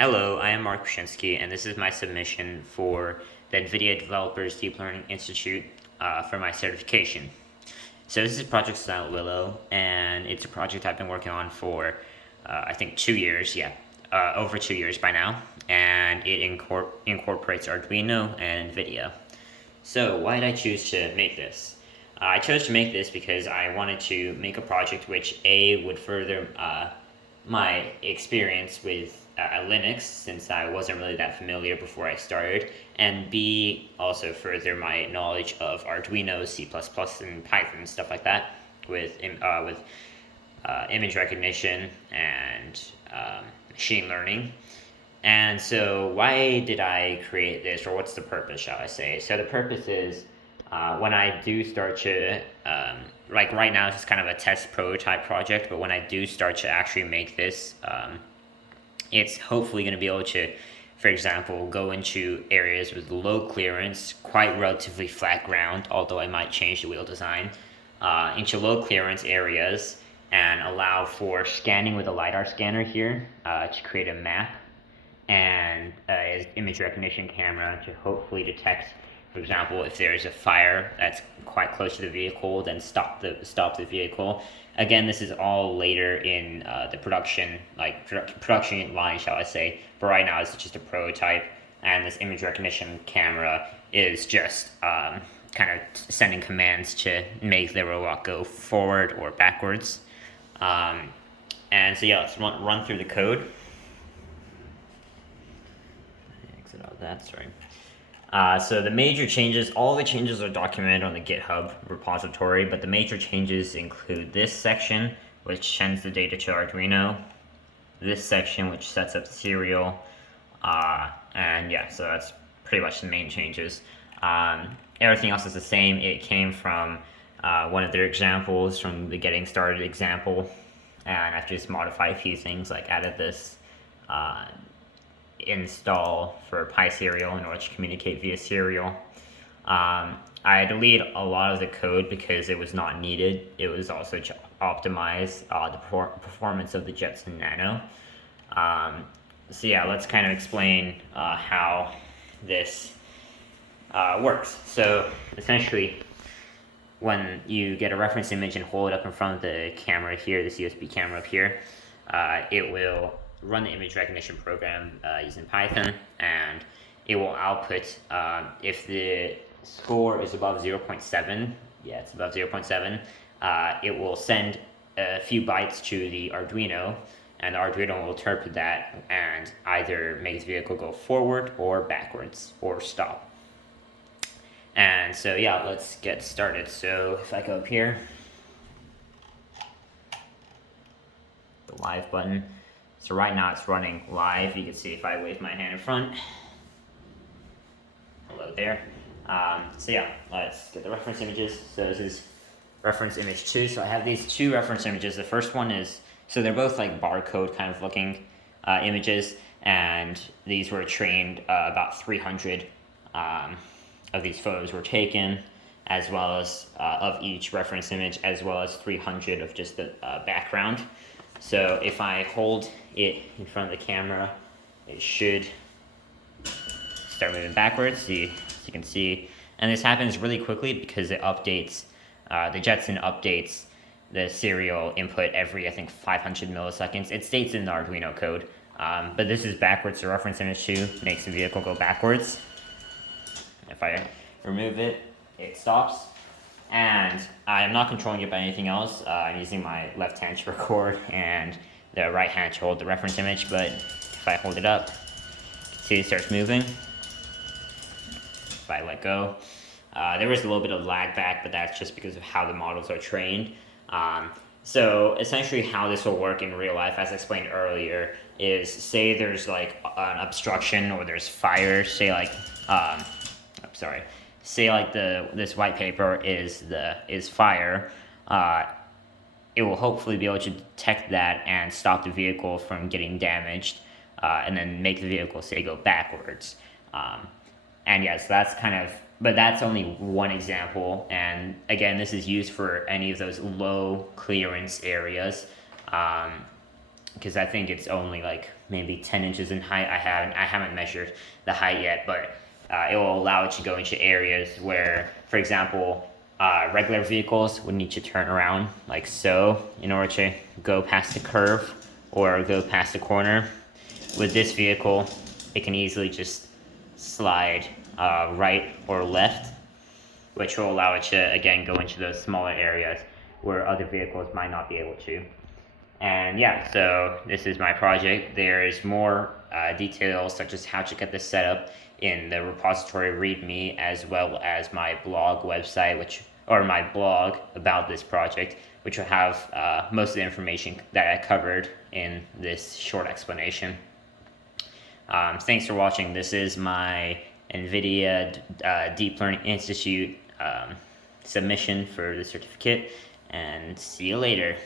Hello, I am Mark Pshinsky, and this is my submission for the Nvidia Developers Deep Learning Institute for my certification. So this is Project Silent Willow, and it's a project I've been working on for, I think, 2 years, over 2 years by now, and it incorporates Arduino and Nvidia. So why did I choose to make this? I chose to make this because I wanted to make a project which A, would further my experience with Linux, since I wasn't really that familiar before I started, and B, also further my knowledge of Arduino, C++, and Python, stuff like that, with image recognition and machine learning. And so why did I create this, or what's the purpose, shall I say? So the purpose is when I do start to, like right now it's just kind of a test prototype project, but when I do start to actually make this, it's hopefully going to be able to, for example, go into areas with low clearance, quite relatively flat ground, although I might change the wheel design, into low clearance areas and allow for scanning with a LiDAR scanner here to create a map and an image recognition camera to hopefully detect, for example, if there's a fire that's quite close to the vehicle, then stop the vehicle. Again, this is all later in the production line, shall I say. But right now, it's just a prototype, and this image recognition camera is just kind of sending commands to make the robot go forward or backwards. And so yeah, let's run through the code. Exit out that, sorry. So the major changes, all the changes are documented on the GitHub repository, but the major changes include this section, which sends the data to Arduino, this section, which sets up the serial, and yeah, so that's pretty much the main changes. Everything else is the same. It came from one of their examples, from the getting started example, and I've just modified a few things, like added this install for PySerial in order to communicate via serial. I deleted a lot of the code because it was not needed. It was also to optimize the performance of the Jetson Nano. So yeah, let's kind of explain how this works. So essentially, when you get a reference image and hold it up in front of the camera here, this USB camera up here, it will run the image recognition program using Python, and it will output, if the score is above 0.7, yeah, it's above 0.7, it will send a few bytes to the Arduino, and the Arduino will interpret that and either make the vehicle go forward or backwards or stop. And so yeah, let's get started. So if I go up here, the live button. So right now it's running live. You can see if I wave my hand in front. Hello there. So yeah, let's get the reference images. So this is reference image 2. So I have these two reference images. The first one is, so they're both like barcode kind of looking images, and these were trained, about 300 of these photos were taken, as well as of each reference image, as well as 300 of just the background. So if I hold it in front of the camera, it should start moving backwards, so you can see. And this happens really quickly because it updates, the Jetson updates the serial input every, I think, 500 milliseconds. It states in the Arduino code, but this is backwards, so reference image 2 makes the vehicle go backwards. If I remove it, it stops. And I am not controlling it by anything else. I'm using my left hand to record and the right hand to hold the reference image, but if I hold it up, see it starts moving. If I let go, there is a little bit of lag back, but that's just because of how the models are trained. So essentially how this will work in real life, as I explained earlier, is say there's like an obstruction or there's fire, say like, say like this white paper is fire, it will hopefully be able to detect that and stop the vehicle from getting damaged, and then make the vehicle, say, go backwards. And yes, that's kind of, but that's only one example. And again, this is used for any of those low clearance areas. because I think it's only like maybe 10 inches in height. I haven't measured the height yet, but it will allow it to go into areas where, for example, regular vehicles would need to turn around like so in order to go past the curve or go past the corner. With this vehicle, it can easily just slide right or left, which will allow it to, again, go into those smaller areas where other vehicles might not be able to. And yeah, so this is my project. There's more details such as how to get this set up in the repository README, as well as my blog website, or my blog about this project, which will have most of the information that I covered in this short explanation. Thanks for watching. This is my Nvidia Deep Learning Institute submission for the certificate, and see you later.